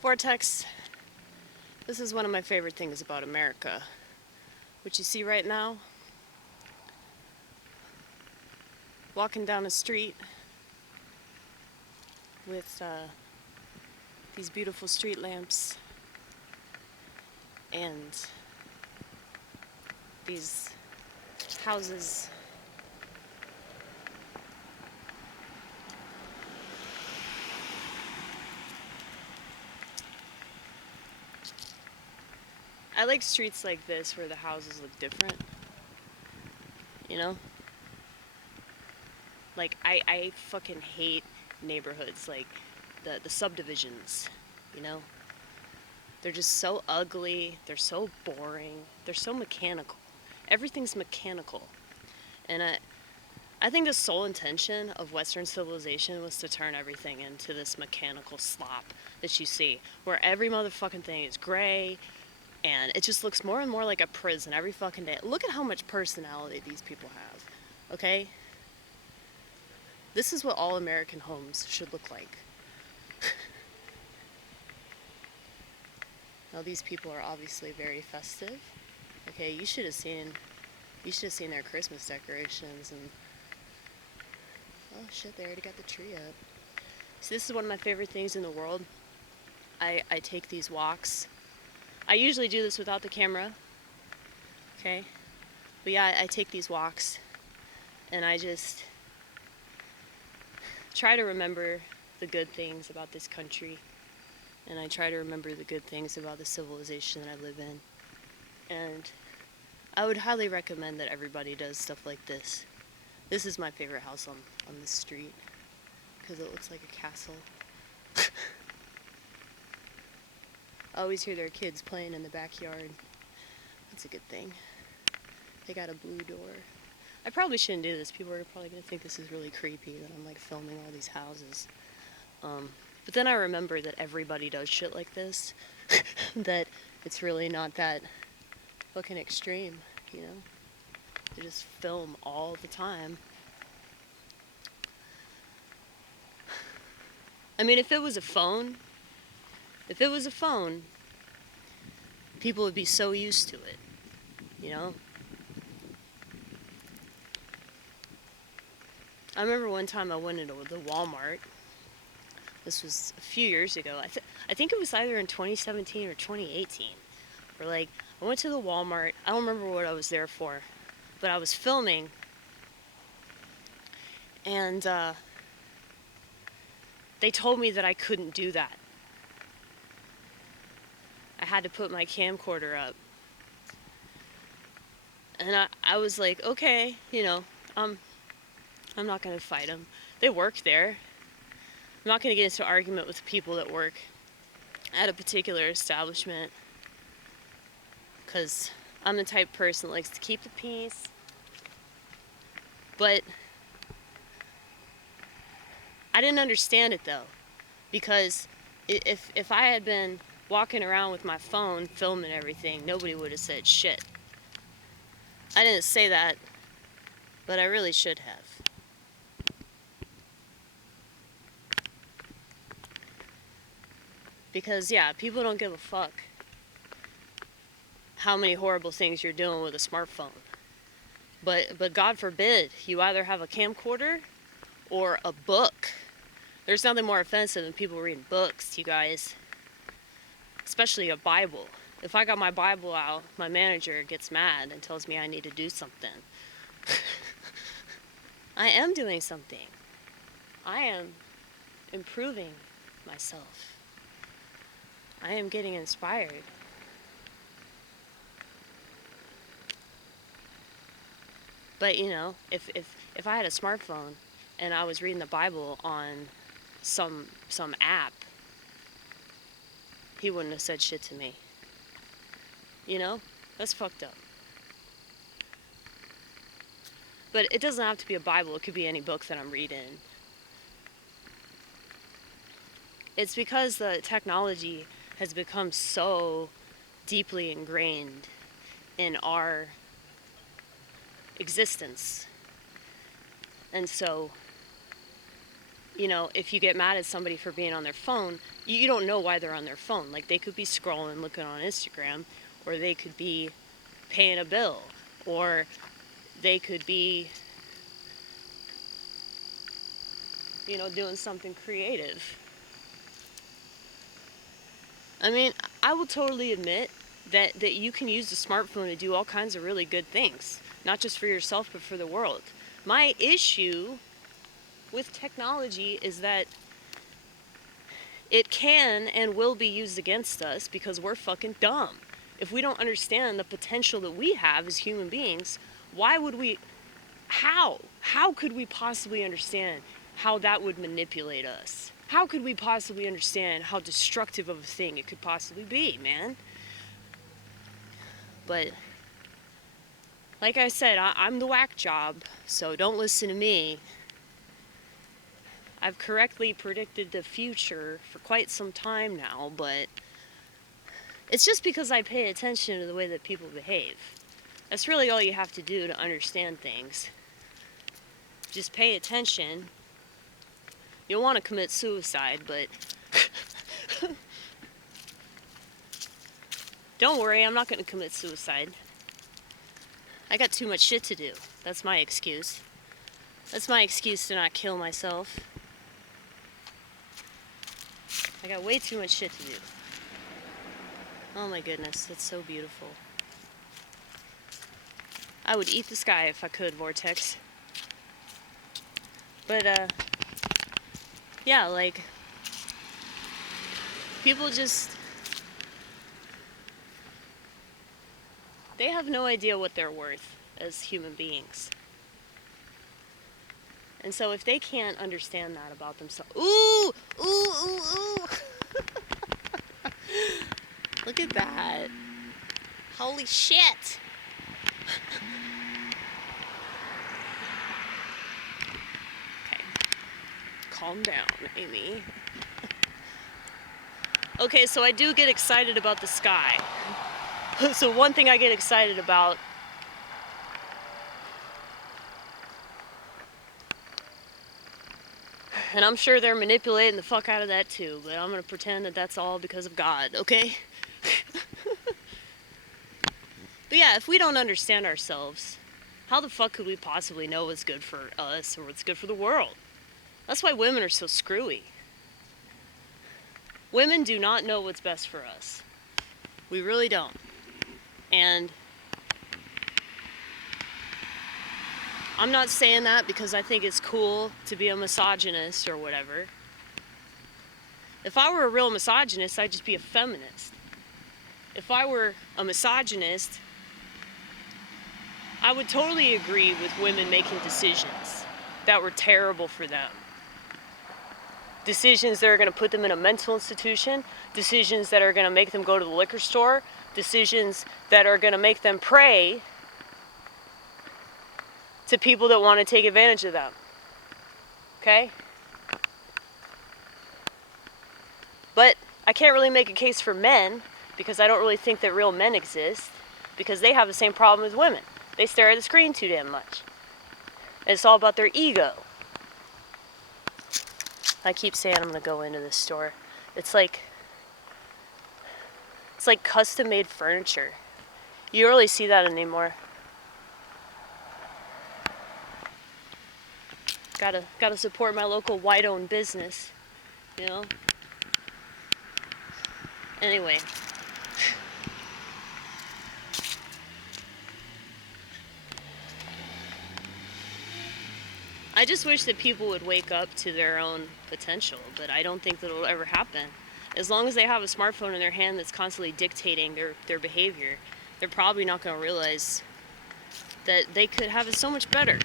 Vortex, this is one of my favorite things about America. What you see right now, walking down a street with these beautiful street lamps and these houses. I like streets like this where the houses look different, you know? Like, I fucking hate neighborhoods like the subdivisions, you know? They're just so ugly, they're so boring, they're so mechanical. Everything's mechanical. And I think the sole intention of Western civilization was to turn everything into this mechanical slop that you see, where every motherfucking thing is gray, and it just looks more and more like a prison every fucking day. Look at how much personality these people have, okay? This is what all American homes should look like. Now these people are obviously very festive. Okay, you should have seen their Christmas decorations and oh shit, they already got the tree up. So this is one of my favorite things in the world. I take these walks. I usually do this without the camera. Okay? But yeah, I take these walks and I just try to remember the good things about this country. And I try to remember the good things about the civilization that I live in. And I would highly recommend that everybody does stuff like this. This is my favorite house on this street because it looks like a castle. I always hear their kids playing in the backyard. That's a good thing. They got a blue door. I probably shouldn't do this. People are probably going to think this is really creepy that I'm like filming all these houses. But then I remember that everybody does shit like this. That it's really not that fucking extreme, you know? They just film all the time. I mean, if it was a phone, people would be so used to it, you know? I remember one time I went into the Walmart. This was a few years ago. I think it was either in 2017 or 2018. Where like I went to the Walmart. I don't remember what I was there for, but I was filming, and they told me that I couldn't do that. I had to put my camcorder up, and I was like, okay, you know, I'm not gonna fight them. They work there. I'm not going to get into an argument with people that work at a particular establishment because I'm the type of person that likes to keep the peace. But I didn't understand it though, because if I had been walking around with my phone filming everything, nobody would have said shit. I didn't say that, but I really should have. Because, yeah, people don't give a fuck how many horrible things you're doing with a smartphone. But God forbid, you either have a camcorder or a book. There's nothing more offensive than people reading books, you guys. Especially a Bible. If I got my Bible out, my manager gets mad and tells me I need to do something. I am doing something. I am improving myself. I am getting inspired. But you know, if I had a smartphone and I was reading the Bible on some app, he wouldn't have said shit to me. You know? That's fucked up. But it doesn't have to be a Bible, it could be any book that I'm reading. It's because the technology has become so deeply ingrained in our existence. And so, you know, if you get mad at somebody for being on their phone, you don't know why they're on their phone. Like, they could be scrolling, looking on Instagram, or they could be paying a bill, or they could be, you know, doing something creative. I mean, I will totally admit that you can use the smartphone to do all kinds of really good things, not just for yourself, but for the world. My issue with technology is that it can and will be used against us because we're fucking dumb. If we don't understand the potential that we have as human beings, why would we, how could we possibly understand how that would manipulate us? How could we possibly understand how destructive of a thing it could possibly be, man? But like I said, I'm the whack job, so don't listen to me. I've correctly predicted the future for quite some time now, but it's just because I pay attention to the way that people behave. That's really all you have to do to understand things. Just pay attention. You'll want to commit suicide, but don't worry, I'm not going to commit suicide. I got too much shit to do. That's my excuse. That's my excuse to not kill myself. I got way too much shit to do. Oh my goodness, that's so beautiful. I would eat the sky if I could, Vortex. But, yeah, like, people just, they have no idea what they're worth as human beings. And so if they can't understand that about themselves, ooh. Look at that. Holy shit. Okay. Calm down, Amy. Okay, so I do get excited about the sky. So one thing I get excited about and I'm sure they're manipulating the fuck out of that too, but I'm gonna pretend that that's all because of God, okay? But yeah, if we don't understand ourselves, how the fuck could we possibly know what's good for us or what's good for the world? That's why women are so screwy. Women do not know what's best for us. We really don't. And I'm not saying that because I think it's cool to be a misogynist or whatever. If I were a real misogynist, I'd just be a feminist. If I were a misogynist, I would totally agree with women making decisions that were terrible for them. Decisions that are going to put them in a mental institution, decisions that are going to make them go to the liquor store, decisions that are going to make them pray to people that want to take advantage of them. Okay? But I can't really make a case for men because I don't really think that real men exist because they have the same problem as women. They stare at the screen too damn much. And it's all about their ego. I keep saying I'm going to go into this store. It's like custom-made furniture. You don't really see that anymore. Gotta support my local white-owned business, you know? Anyway. I just wish that people would wake up to their own potential, but I don't think that it'll ever happen. As long as they have a smartphone in their hand that's constantly dictating their behavior, they're probably not going to realize that they could have it so much better.